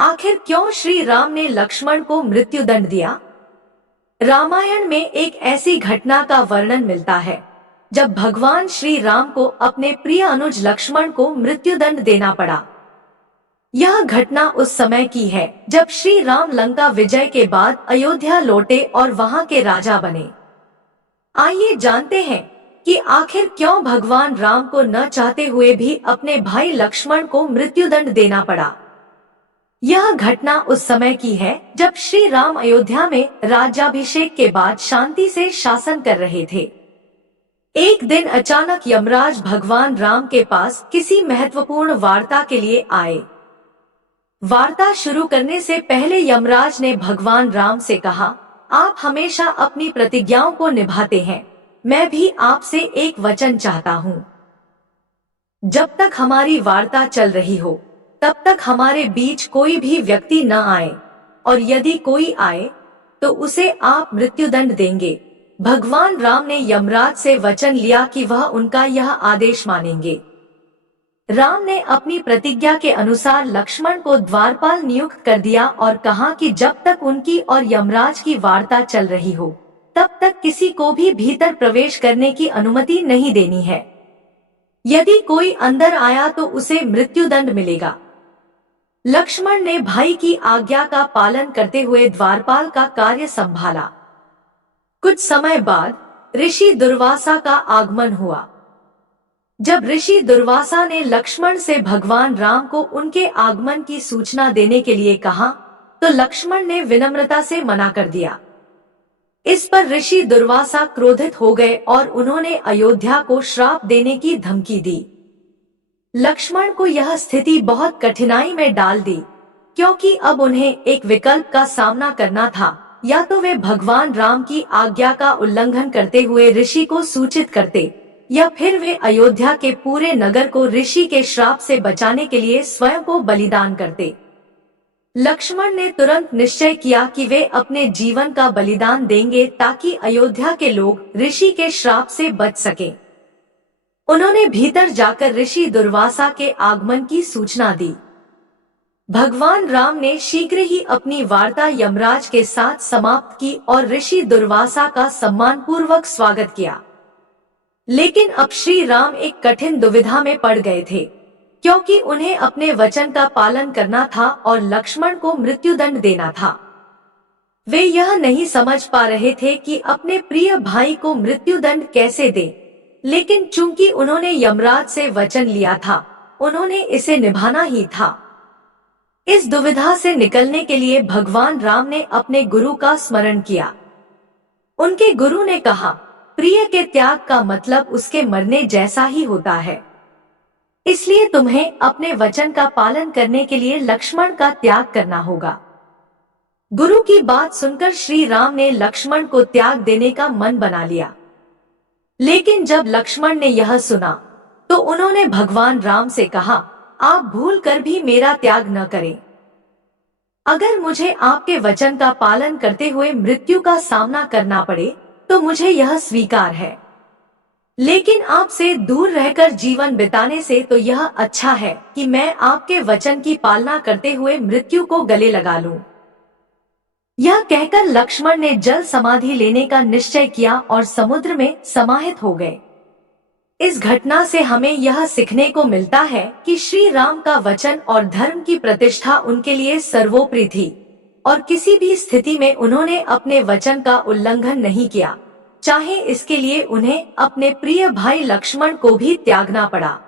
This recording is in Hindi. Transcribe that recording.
आखिर क्यों श्री राम ने लक्ष्मण को मृत्युदंड दिया? रामायण में एक ऐसी घटना का वर्णन मिलता है जब भगवान श्री राम को अपने प्रिय अनुज लक्ष्मण को मृत्युदंड देना पड़ा। यह घटना उस समय की है जब श्री राम लंका विजय के बाद अयोध्या लौटे और वहां के राजा बने। आइए जानते हैं कि आखिर क्यों भगवान राम को न चाहते हुए भी अपने भाई लक्ष्मण को मृत्युदंड देना पड़ा। यह घटना उस समय की है जब श्री राम अयोध्या में राज्याभिषेक के बाद शांति से शासन कर रहे थे। एक दिन अचानक यमराज भगवान राम के पास किसी महत्वपूर्ण वार्ता के लिए आए। वार्ता शुरू करने से पहले यमराज ने भगवान राम से कहा, आप हमेशा अपनी प्रतिज्ञाओं को निभाते हैं, मैं भी आपसे एक वचन चाहता हूँ। जब तक हमारी वार्ता चल रही हो तब तक हमारे बीच कोई भी व्यक्ति न आए, और यदि कोई आए तो उसे आप मृत्युदंड देंगे। भगवान राम ने यमराज से वचन लिया कि वह उनका यह आदेश मानेंगे। राम ने अपनी प्रतिज्ञा के अनुसार लक्ष्मण को द्वारपाल नियुक्त कर दिया और कहा कि जब तक उनकी और यमराज की वार्ता चल रही हो तब तक किसी को भी भीतर प्रवेश करने की अनुमति नहीं देनी है। यदि कोई अंदर आया तो उसे मृत्युदंड मिलेगा। लक्ष्मण ने भाई की आज्ञा का पालन करते हुए द्वारपाल का कार्य संभाला। कुछ समय बाद ऋषि दुर्वासा का आगमन हुआ। जब ऋषि दुर्वासा ने लक्ष्मण से भगवान राम को उनके आगमन की सूचना देने के लिए कहा तो लक्ष्मण ने विनम्रता से मना कर दिया। इस पर ऋषि दुर्वासा क्रोधित हो गए और उन्होंने अयोध्या को श्राप देने की धमकी दी। लक्ष्मण को यह स्थिति बहुत कठिनाई में डाल दी, क्योंकि अब उन्हें एक विकल्प का सामना करना था, या तो वे भगवान राम की आज्ञा का उल्लंघन करते हुए ऋषि को सूचित करते, या फिर वे अयोध्या के पूरे नगर को ऋषि के श्राप से बचाने के लिए स्वयं को बलिदान करते। लक्ष्मण ने तुरंत निश्चय किया कि वे अपने जीवन का बलिदान देंगे ताकि अयोध्या के लोग ऋषि के श्राप से बच सकें। उन्होंने भीतर जाकर ऋषि दुर्वासा के आगमन की सूचना दी। भगवान राम ने शीघ्र ही अपनी वार्ता यमराज के साथ समाप्त की और ऋषि दुर्वासा का सम्मानपूर्वक स्वागत किया। लेकिन अब श्री राम एक कठिन दुविधा में पड़ गए थे, क्योंकि उन्हें अपने वचन का पालन करना था और लक्ष्मण को मृत्युदंड देना था। वे यह नहीं समझ पा रहे थे कि अपने प्रिय भाई को मृत्युदंड कैसे दें, लेकिन चूंकि उन्होंने यमराज से वचन लिया था, उन्होंने इसे निभाना ही था। इस दुविधा से निकलने के लिए भगवान राम ने अपने गुरु का स्मरण किया। उनके गुरु ने कहा, प्रिय के त्याग का मतलब उसके मरने जैसा ही होता है, इसलिए तुम्हें अपने वचन का पालन करने के लिए लक्ष्मण का त्याग करना होगा। गुरु की बात सुनकर श्री राम ने लक्ष्मण को त्याग देने का मन बना लिया। लेकिन जब लक्ष्मण ने यह सुना तो उन्होंने भगवान राम से कहा, आप भूल कर भी मेरा त्याग न करें। अगर मुझे आपके वचन का पालन करते हुए मृत्यु का सामना करना पड़े तो मुझे यह स्वीकार है, लेकिन आपसे दूर रहकर जीवन बिताने से तो यह अच्छा है कि मैं आपके वचन की पालना करते हुए मृत्यु को गले लगा लूं। यह कहकर लक्ष्मण ने जल समाधि लेने का निश्चय किया और समुद्र में समाहित हो गए। इस घटना से हमें यह सीखने को मिलता है कि श्री राम का वचन और धर्म की प्रतिष्ठा उनके लिए सर्वोपरि थी और किसी भी स्थिति में उन्होंने अपने वचन का उल्लंघन नहीं किया, चाहे इसके लिए उन्हें अपने प्रिय भाई लक्ष्मण को भी त्यागना पड़ा।